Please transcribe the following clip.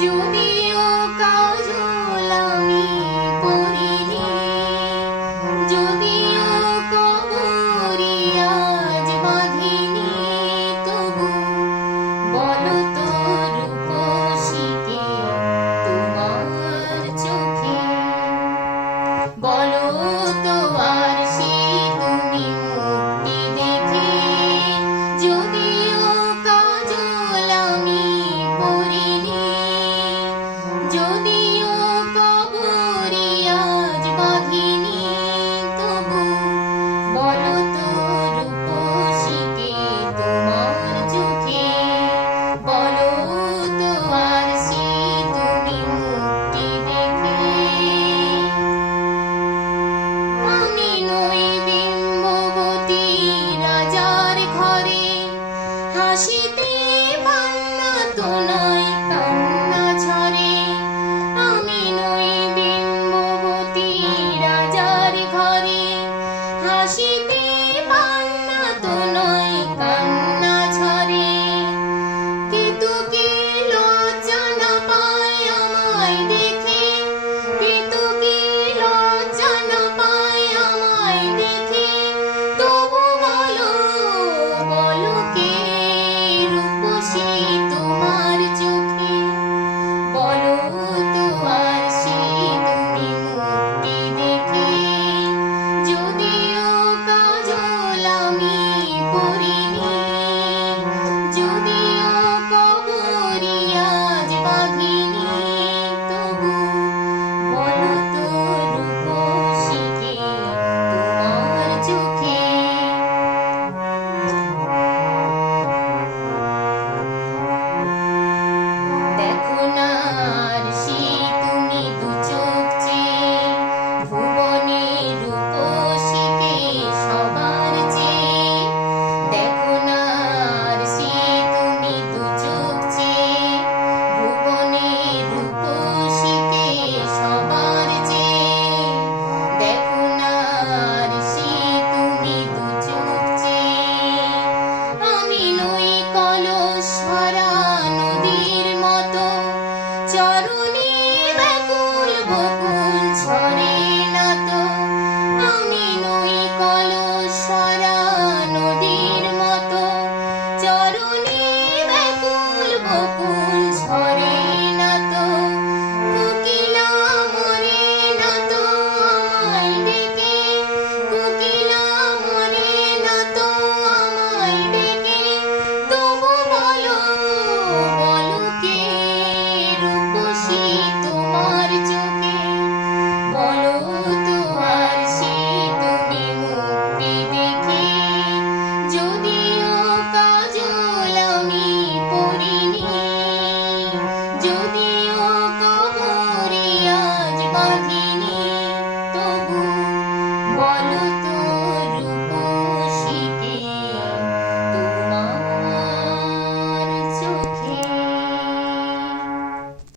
যদিও কাজল আমি পরিনি, যদিও কবরী আজ বাঁধিনি, তবু বলো তো রূপসীকে তোমার চোখে, বলো তো আরশি তুমি মুক্তি দেখে, যদিও কাজল আমি পরিনি, যদিও কবরী আজ বাঁধিনি, তবু বলো তো রূপসীকে তোমার চোখে, বলো তো আরশি তুমি মুক্তি দেখে। আমি নই বিম্ববতী রাজার ঘরে, হাসিতে বান্না তো নয় কান্না ঝরে। আমি নই বিম্ববতী রাজার ঘরে, হাসিতে বান্না তো নয় কান্না ঝরে। কেতকী লজ্জা না পায় আমায় দেখে, কেতকী লজ্জা না পায় আমায় দেখে, তবু বলো, বলো কে রূপসী তোমার চোখে, বলো তো আরশি তুমি মুক্তি দেখে, যদিও কাজল আমি পরিনি, যদিও কবরী আজ বাঁধিনি, তবু বলো তো রূপসীকে তোমার চোখে। দেখো না আরশি তুমি দু চোখ চেয়ে, ভুবনে রূপসীকে সবার চেয়ে। দেখো না আরশি তুমি দু চোখ চেয়ে, ভুবনে রূপসীকে সবার চেয়ে। দেখো না আরশি তুমি দু চোখ চেয়ে। আমি নই কলস ভরা নদীর মতো চর